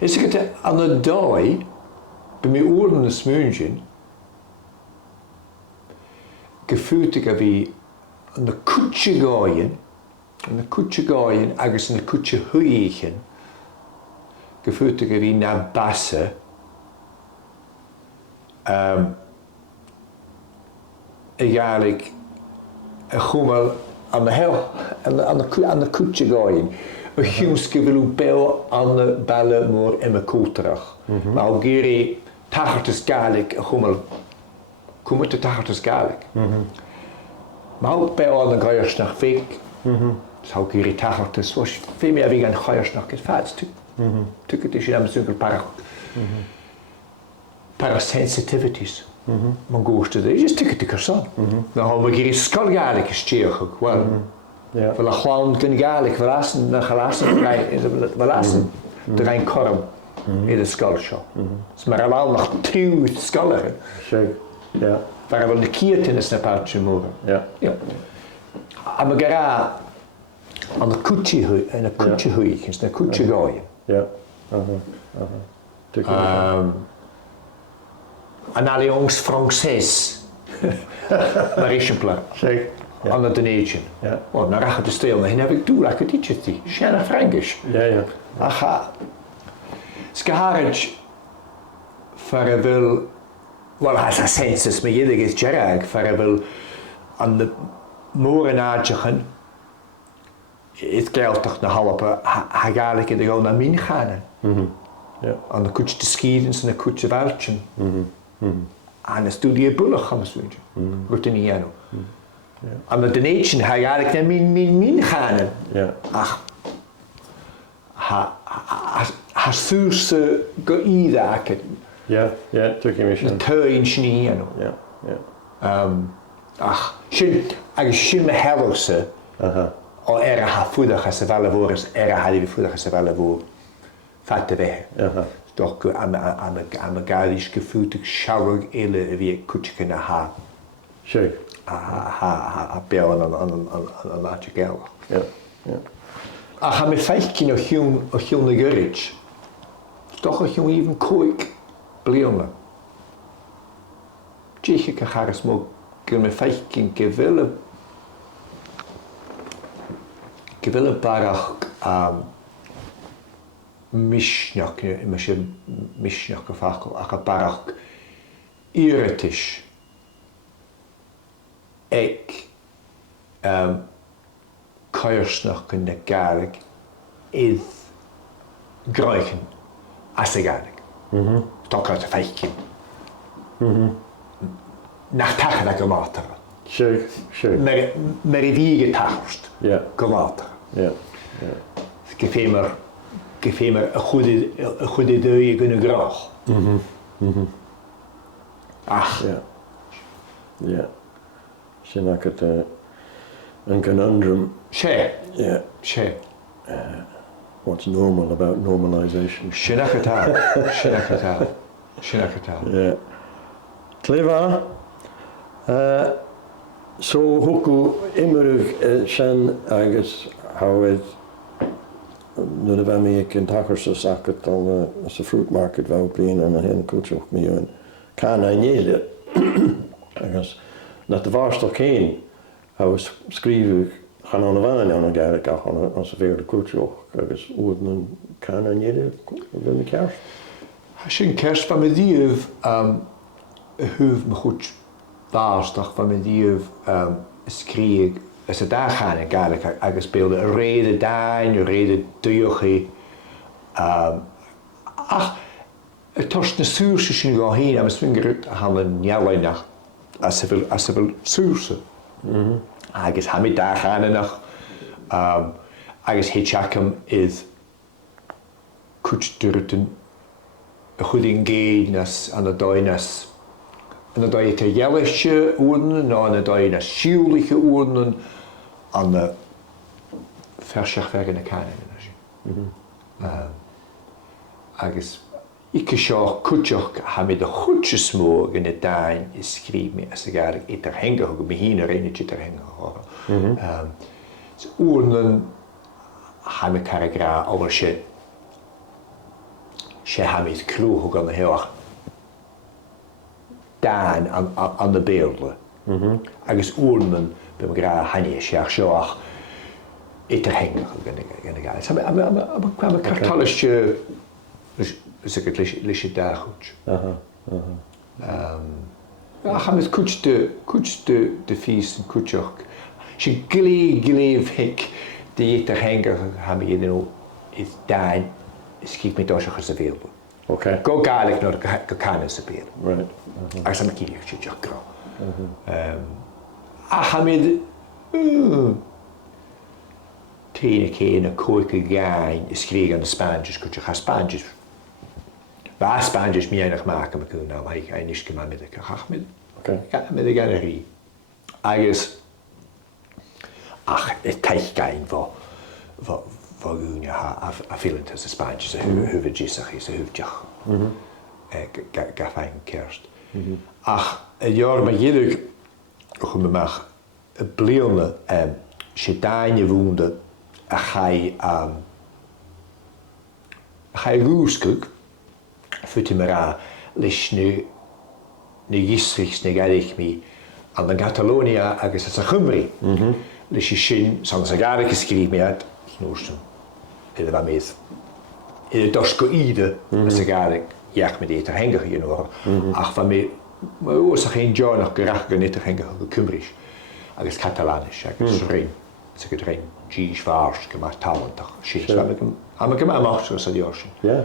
Is het aan de dag, bij mij oren en smoontje, gevoeld ik wie aan de kutje gaan, agus aan de kutje huigen, gevoeld ik wie naar bassen, eigenlijk gewoon aan de hel, aan de kutje gaan. Een huwske wil ook bel aan de ballen maar in mijn koelterug. Maar ook hier tachtig galig, gewoon kom te tachtig galig. Maar ook bel aan de geiers naar weg. Zou ik hier tachtig, was veel meer wie een geiers naar het vaats toe. Toen het is je dan zo'n parasensitivities. Maar goest het is te kersan. Dan hebben we hier skalgalig gesteerd ook wel. Ja. We gewoon kunnen galig verlassen, naar verlassen, de rein korm in de skalshow. Dus maar wel nog 2 skallen. Zeker. Ja. Waar we de kiert in de snapaatje mogen. Ja. Ja. Maar gara aan de kutje en de kutje huigens, de kutje gooien. Ja. En alliance Française. Maar is een plan. Zeker. Aan de Donation. Ja. Oh, naar achter de stil, maar heb ik toe, lekker ditje die. Schijna Frankisch. Ja. Aha. Skaharij voor wil, wel als een census, maar ieder is jerk, voor wil aan de morenaatje gaan. Het geldt toch nog halve, hagalig in de gewoon naar min gaan. Ja. Aan de kutje te schieden en de kutje weltje. Aan de studie bullig gaan we zoeken. Wordt er niet aan. Aan de Donation ga je eigenlijk naar min gaan. Ja. Ach, ha zuurse geïdaken. Ja, toen je misschien. De tuintje niet hier. Ja. Ach, als me helderse, al ha voedig als ze wel voor is, hadden we voedig als ze wel voor. Vatte weg. Toch aan mijn gadisch gevoeld ik schouwig ele wie ik kutje kunnen ha. Zeker. Ha bellen aan laatje geld. Ja. Ga met 15 of groene gerrits. Toch een jongen even koik blijven. Tjie kan gaan eens met 15 gewillen. Gewillen parach mishnak, mishnak of parach irritisch. Ik kairsnach in de galig is greichen als de galig. Toch uit de 15. Nach tagen dat gemater. Zeker. Maar wie getagst. Ja. Gemater. Ja. Geef me een goede idee kunnen graag. Ach. Ja. Zijn ik het een conundrum. Sure. Yeah. Sure. What's normal about normalization? Shinakatal. Yeah. Clever. So hoku immerug shen agus how it nu de vemi ik in takkers saket al as a fruit market wou brin en een culture me en kan en jede agus dat de varstok heen how skrive gaan aan de wannen aan een gaar aan een severe culture agus oorden kan en jede wil ik kerst. Shin kerst van me die me goed Vaasdag van mijn dier schreef, als het daar gaan en eigenlijk speelde een reden daar, een reden terug. Ach, het was een zuurse in gaan heen, en we swingen gaan een jaar nach, als ze wil zuurse. Eigenlijk gaan we daar gaan en nog, eigenlijk hitchakem is goed durten, goed ingaan aan de duinas. En dan doe je de jellische oorden, en dan doe je de schuwelijke oorden aan de verschachwerkende kanen. Ik zou kutjach hebben de goedjes morgen in het tuin schrijven als ik eigenlijk iets er hangen, ik begin er eentje te hangen. Oorden haime caragra over sé haimid clúth gan na heach dain an na béle. Agus úrman be me gra haine seach seoach itar hengach gan gael. Am cartaliste leis dachút. Haimid cúch de fís an cúteach. Si gléh hic de itar hengach haime is dain is kiek me doisach as available. Okay. Go gaelig nor go canna sa béle. Right. Agus am cíireach si deach gra. A haimid tína céna cóica gáin is scrí an na Spáintis go teach a Spáintis. Ba Spáintis mianach máach am cúna am haig ein isce ma mid a chachmid. Okay. Mid a gan a rí. Agus ach teich gain gúne a félint as a Spáintis a húfid gisach is a húfdeach. Ga fein kerst. Ach jaar me gillig chum meach blione sé daine woende a chai rúskug futi me ra leis nu gisrichs ne gaich mi an den Catalonia agus as a chumri. Leis sin san a garige skrif me uit snoersten. Idir war mees. Idir dos go ide as a garig jaach me dit er hengig hier nog. Ach van me oors geen jaar nog gerach net er hengig gecumrisch. Agus Catalanisch, agus rein. Ze het rein G's waars gemaakt talentach. Shit. Am ik hem aan macht zoals dat jaar. Yeah.